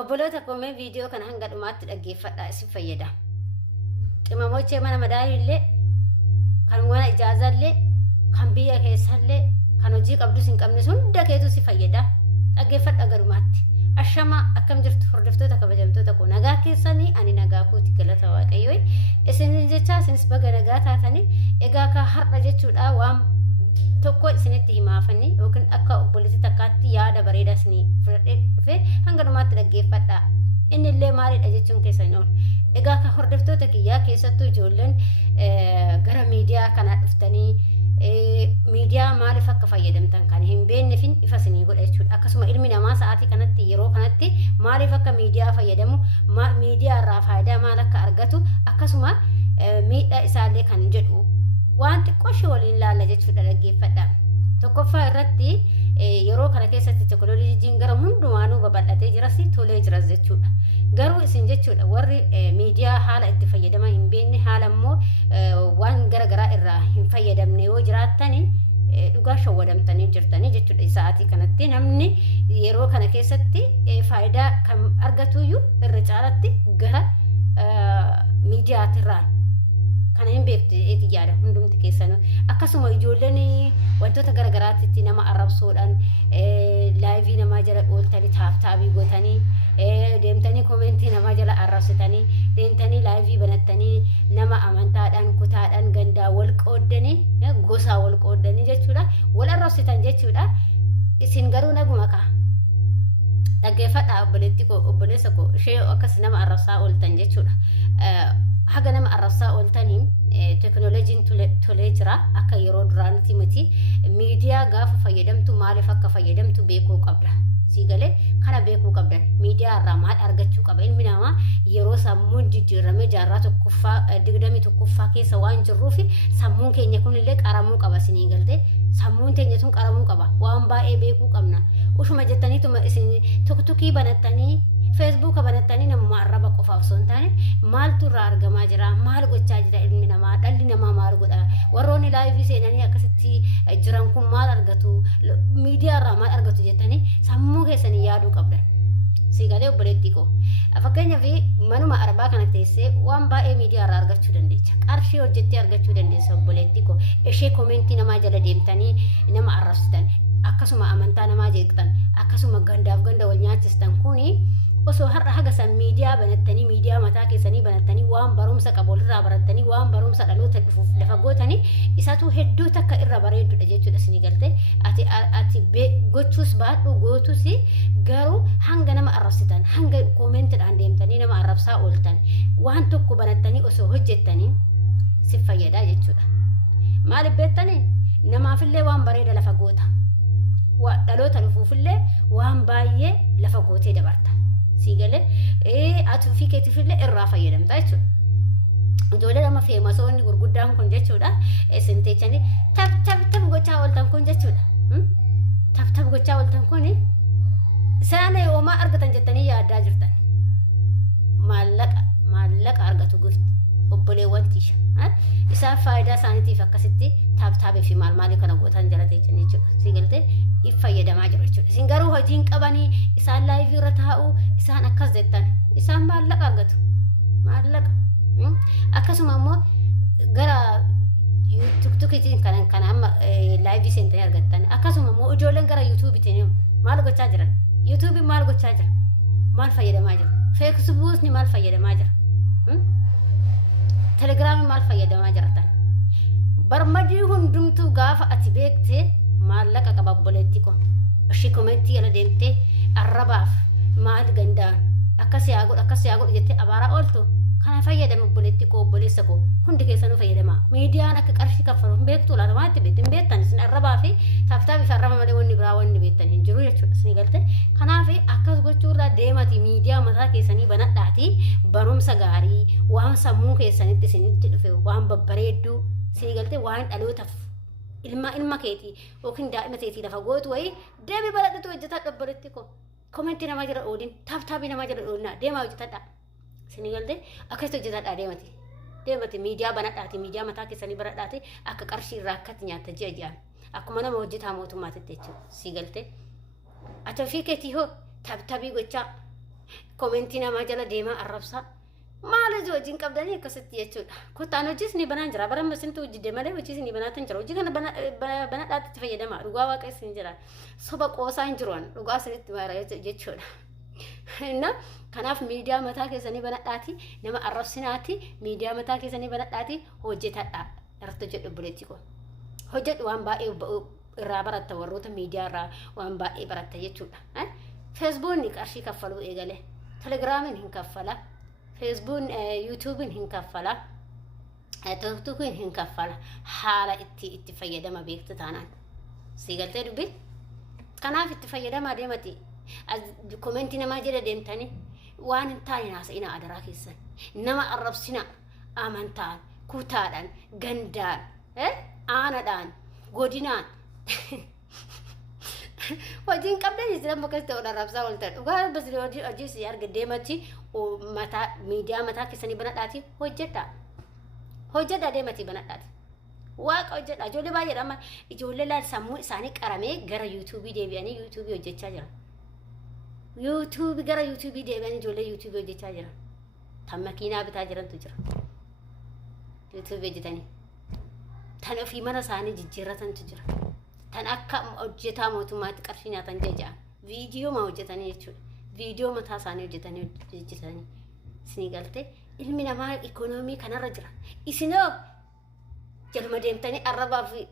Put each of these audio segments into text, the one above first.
Obboloota koomee viidiyoo kana hanga dhumaatti dhaggeeffadhaa isin fayyada. Qimamochee mana madaa'illee kan wana ijaazallee kan biyya keessallee kan hojii qabdus hin qabnes hunda keetu si fayyada. Dhaggeeffadhaa garumaatti. Ashama akkam jirtu hordoftoota kabajamtoota koo nagaa keessanii ani nagaa kooti galata waaqayyoo. Isin jecha isinis baga nagaa taatanii egaa ka har'a jechuudha waan tokko isinitti himaafanii yookiin akka obboleetti takkaatti yaada bareedaa isinii fudhadhee dhufe hanga dhumaatti dhaggeeffadhaa. Inni illee maalidha jechuun keessan oolu. Egaa ka hordoftoota kiyyaa keessattuu ijoolleen gara miidiyaa kana dhuftanii miidiyaa maaliif akka fayyadamtan kan hin beekneefin ifa isinii godha jechuudha. Akkasuma ilmi namaa sa'aatii kanatti yeroo kanatti maaliif akka miidiyaa fayyadamu miidiyaa irraa faayidaa maal akka argatu akkasuma miidhaa isaallee kan jedhu waan xiqqooshii waliin laalla jechuudha dhaggeeffadhaa. Tokkoffaa irratti yeroo kana keessatti teknooloojiin gara hundumaanuu babal'atee jiras tolee jiras jechuudha. Garuu isin jechuudha warri miidiyaa haala itti fayyadaman hin beekne haala immoo waan gara garaa irraa hin fayyadamne yoo jiraatani dhugaa shawwadamtanii jirtanii jechuudha. Sa'aatii kanatti namni yeroo kana keessatti faayidaa kan argatuyyuu irra caalatti gara miidiyaatirraan kana hin beekte eeti yaada hundumti keessanuu akkasuma ijoolleen wantoota gara garaatti nama arrabsuudhaan laayivii namaa jala ooltanii taaftaabii gootanii deemtanii koomentii namaa jala arrabsitanii deemtanii laayivii banattanii nama amantaadhaan kutaadhaan gandaa wal qooddanii gosaa wal qooddanii jechuudha wal arrabsitan jechuudha. Isin garuu naguma kaa dhaggeeffadhaa obboleessa koo ishee akkas nama arrabsaa ooltan jechuudha. Haga nama arrabsaa ooltaniin teknooloojiin tolee jira akka yeroo duraanitti miti miidiyaa gaafa fayyadamtu maaliif akka fayyadamtu beekuu qabda. Siigalee kana beekuu qabdan miidiyaa irraa maal argachuu qaba ilmi namaa yeroo sammuun jijjiirame jaarraa tokkoffaa 21ffaa keessa waan jirruuf sammuun keenya kunillee qaramuu qaba isinii galtee sammuun keenya tun qaramuu qaba waan baay'ee beekuu qabna. Ushuma jettaniituma isin tuktukii banattanii Facebook banattanii namuma arraba qofaaf osoo hin taane maaltu irraa argamaa jira maal gochaa jira ilmi namaa dhalli namaa maal godha warroonni laayivii seenanii akkasitti jiran kun maal argatu miidiyaa irraa maal argatu jettanii sammuu keessanii yaaduu qabdan. Siigalee obboleettii koo fakkeenyaaf manuma arbaa kana teessee waan baay'ee miidiyaa irraa argachuu dandeecha. Qarshii hojjettee argachuu dandeessa obboleettii koo. Ishee koomentii namaa jala deemtanii nama arrabsitan akkasuma amantaa namaa jeeqxan akkasuma gandaaf ganda wal nyaachistan kuni osoo har'a haga san miidiyaa banattanii miidiyaa mataa keessanii banattanii waan barumsa qabu irraa barattanii waan barumsa dhaloota dhufuuf lafa gootanii isaatu hedduu takka irra bareeddudha jechuudha isinii galtee ati gochuus baadhu gootus garuu hanga nama arrabsitan hanga koomentiidhaan deemtanii nama arrabsaa ooltan waan tokko banattanii osoo hojjettanii si fayyadaa jechuudha. Maaliif beektanii namaafillee waan bareeda lafa goota dhaloota dhufuufillee waan baay'ee lafa gootee dabarta. Siigalee ati ofii keetiifillee irraa fayyadamta jechuudha. Ijoollee nama feemasoonni gurguddaan kun jechuudha isin teechanii tab gochaa ooltan kun jechuudha. Tab gochaa ooltan kun isaan hoomaa argatan jettanii yaaddaa jirtan. Maallaqa argatu gurti obboleewwan tiisha. Isaan faayidaa isaaniitiif akkasitti taabtaabee fi maalii kana gootan jala teechanii jechuudha. Siigaltee if fayyadamaa jiru jechuudha. Isin garuu hojiin qabanii isaan laayivii irra taa'u isaan akkas jettan isaan maallaqa argatu maallaqa. Akkasuma immoo gara tuktukiitiin kan amma laayivii seentanii argattan akkasuma immoo ijoolleen gara yuutuubiitiin maal gochaa jiran yuutuubiin maal gochaa jira maal fayyadamaa jiru feesbuukni maal fayyadamaa jira telegiraamiin maal fayyadamaa jirtan barmadii hundumtuu gaafa ati beektee maallaqa qaba obboleettii kun ishii koomentii jala deemtee arrabaaf maal gandaan akkas yaa godhu jettee abaaraa ooltu kana fayyadama obboleettii koo obboleessa koo hundi keessanuu fayyadama. Miidiyaan akka qarshii kaffalu hin beektu laata maatti beektu hin beektan isin arrabaa fi taaftaabii fi arraba malee wanni biraa wanni beektan hin jiru jechuudha isin galte. Kanaaf akkas gochuurraa deemati miidiyaa mataa keessanii banadhaati barumsa gaarii waan sammuu keessanitti isinitti dhufe waan babbareedduu isin galte waan dhalootaaf ilma keetii yookiin daa'ima keetii lafa gootu wayii deebii baladhatu hojjetaa obboleettii koo. Koomentii namaa jala oolin taaftaabii namaa jala oolinaa deemaa hojjetadha. Isin galte akkasitti hojjetadha deemati miidiyaa banadhaati miidiyaa mataa keessanii banadhaati akka qarshii irraa akkatti nyaata ji'a akkuma nama hojjetaa mootummaatitti jechuudha. Si galte ati ofii keetii hoo taabtabii gochaa Komentii namaa jala deemaa arrabsaa. Maal hojiin qabdanii akkasitti jechuudha. Kottaan hojiis ni banaan jira. Bara masintu hojii malee hojiis ni banaatan jira. Hojii kana banadhaatti fayyadama. Dhugaa waaqes ni jira. Soba qoosaa hin jiruan. Dhugaa sirriitti maara jechuudha. Inna kanaaf miidiyaa mataa keessanii banadhaati. Nama arrabsinaati. Miidiyaa mataa keessanii banadhaati. Hojjetadha. Irratti jedhu buleetti ko. Hojjedhu waan baay'ee irraa baratta warroota miidiyaa irraa waan baay'ee baratta jechuudha. Feesbuukni qarshii kaffaluu eegale. Telegiraamiin hin kaffala. Facebook, YouTube hin kaffala. TikTok hin kaffala. Haala itti fayyadama beektu taanaan. Siigaltee dubbi. Kanaaf itti fayyadama deemati. Komentii namaa jala deemtanii waan hin taane naasa'ina adaraa keessan. Nama arrabsina amantaan, kutaadhaan, gandaan, aanadhaan, godinaan. Hojiin qabdan isaan bakka itti ol arrabsaa ooltan. Dhugaa basri hojii si arga deemati mataa miidiyaa mataa keessanii banadhaati hojjedha. Hojjedha deemati banadhaati. Waaqa hojjedha. Ijoollee baay'eedha amma ijoollee laal sammuu isaanii qaramee gara YouTube deebi'anii YouTube hojjechaa jira. YouTube gara YouTube deebi'anii ijoollee YouTube hojjechaa jira. Tan makiinaa bitaa jirantu jira. YouTube hojjetanii. Tan ofii mana isaanii jijjiirratantu jira. Tan akka hojjetaa mootummaatti qarshii nyaatan jecha viidiyoo ma hojjetanii jechuudha. Viidiyoo mataa isaanii hojjetanii isinii galtee ilmi namaa ikoonoomii kanarra jira. Isinoo jaluma deemtanii arrabaa fi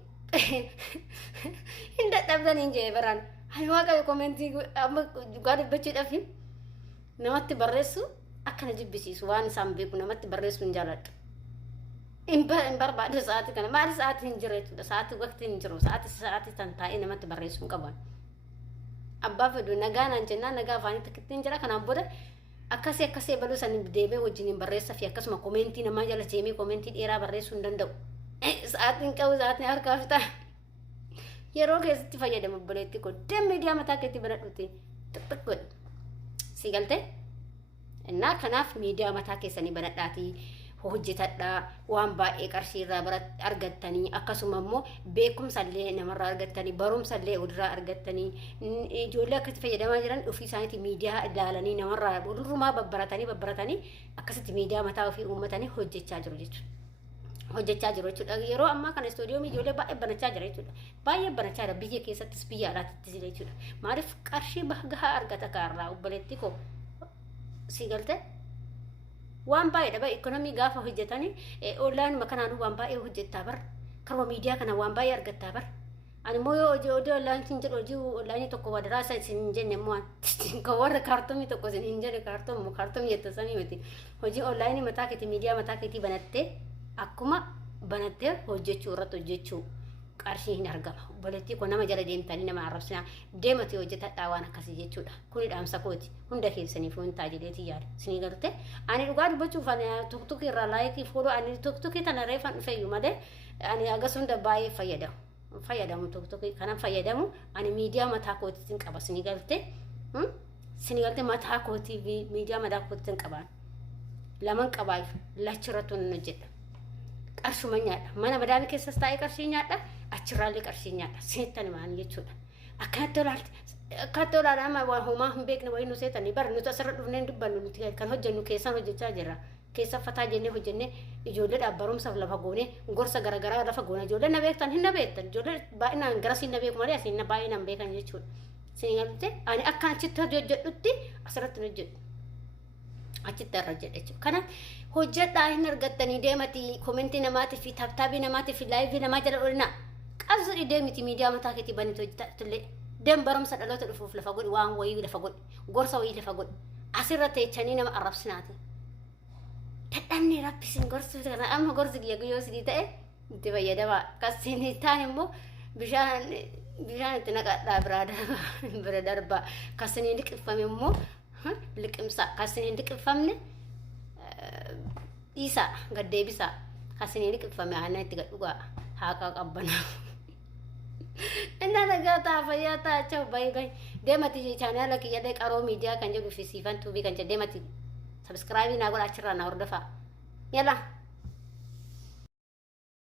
hin dadhabdanii hin jee baraan. Ani waaqa komentii amma dhugaa dubbachuudhaaf namatti barreessu akkana jibbisiisu waan isaan beeku namatti barreessu hin jaaladhu. In barbaadu saati kana maali saati hin jireetudha saati waqti hin jiru saati tan taa'ee namatti barreessuun qaban abbaa fedhu nagaa naan jennaan nagaa afaanii takkitti hin jira kanaan booda akkasii baluu san deemee wajjin hin barreessa fi akkasuma komentii namaa jala deemee komentii dheeraa barreessuu hin danda'u sa'aatiin qabu sa'aatiin harkaa fitaa yeroo keessatti fayyadamu obboleetti godhe miidiyaa mataa keetti banadhuuti xixiqqoo godhe si galtee innaa kanaaf miidiyaa mataa keessanii banadhaatii hojjetadha waan baay'ee qarshii irraa argattanii akkasuma immoo beekumsallee namarraa argattanii barumsallee irraa argattanii ijoollee akkatti fayyadamaa jiran ofii isaaniitii miidiyaa ilaalanii namarraa hundumaa babbaratanii akkasitti miidiyaa mataa ofii uummatanii hojjechaa jiru jechuudha. Hojjechaa jiru jechuudha. Yeroo ammaa kana istuudiyoo ijoollee baay'ee banachaa jira jechuudha. Baay'ee banachaa jira biyya keessattis biyya alaattis jechuudha. Maaliif qarshii gahaa argata kaarraa obboleetti koo si galtee waan baay'ee dhaba ikoonoomii gaafa hojjetanii online makanaanu waan baay'ee hojjettaa bar karoo miidiyaa kana waan baay'ee argattaa bar ani immoo yoo hojii online hin jedhu hojii online tokko wadaraasa isin hin jenne immoo kan warra kaartoomii tokko isin hin jenne kaartoomii jettasanii miti hojii online mataa keetii miidiyaa mataa keetii banattee akkuma banattee hojjechuu irratti hojjechuu qarshii hin argama obboleettii kun nama jala deemtanii nama arrabsinaa deemati hojjetadhaa waan akkasii jechuudha kuni dhaamsa kooti hunda keessaniif wantaa jedheetii yaada isinii galtee ani dhugaa dubbachuuf ani tuktukii irraa laayikii fuudhuu ani tuktukii tana reefan dhufeeyyu malee ani agas hunda baay'ee fayyadamu tuktukii kanan fayyadamu ani miidiyaa mataa kootiitiin qaba isinii galtee mataa kootii fi miidiyaa mataa kootiitiin qabaan laman qabaayu lachirrattu nan hojjedha qarshuma nyaadha mana madaami keessas taa'ee qarshii nyaadha achirraallee qarshii nyaadha seettani maan jechuudha akkatti olaadha amma waan homaa hin beekne wayii nu seetanii bara nuti asirra dhufneen dubbannu nuti kan hojjennu keessan hojjechaa jirra keessa fataa jennee hojjennee ijoolleedhaaf barumsaaf lafa goonee gorsa garagaraa lafa goone ijoollee na beektan hin na beektan ijoollee baay'inaan garasiin na beeku malee asiin na baay'inaan beekan jechuudha isin galtee ani akka achitti hojjedhutti asirratti hin hojjedhu achitti irra jedhechu kana hojjedhaa hin argattanii deemati komentii namaatii fi taabtaabii namaatii fi laayivii namaa jala oolina qabsudhi deemiti miidiyaa mataa keetii banitti hojjetatullee deem barumsa dhaloota dhufuuf lafa godhi waan wayii lafa godhi gorsa wayii lafa godhi asirra teechanii nama arrabsinaati dadhabnee rabbisin gorsu kana amma gorsi guyyoo sidii ta'e itti fayyadamaa kasiin taan immoo bishaan itti naqadhaa bira darbaa kasiniin liqimfame immoo liqimsa kasiniin liqimfamne dhiisaa gaddeebisaa kasiniin liqimfame aannan itti gadhugaa haaqa qabbana inna nagaa ta'a fayyaa ta'a chau bayi deemati chaanala kiyya qaroo miidiyaa kan jedhu fi siifan tuubii kan jedhu deemati subscribe naa godha achirraa na hordofaa yalla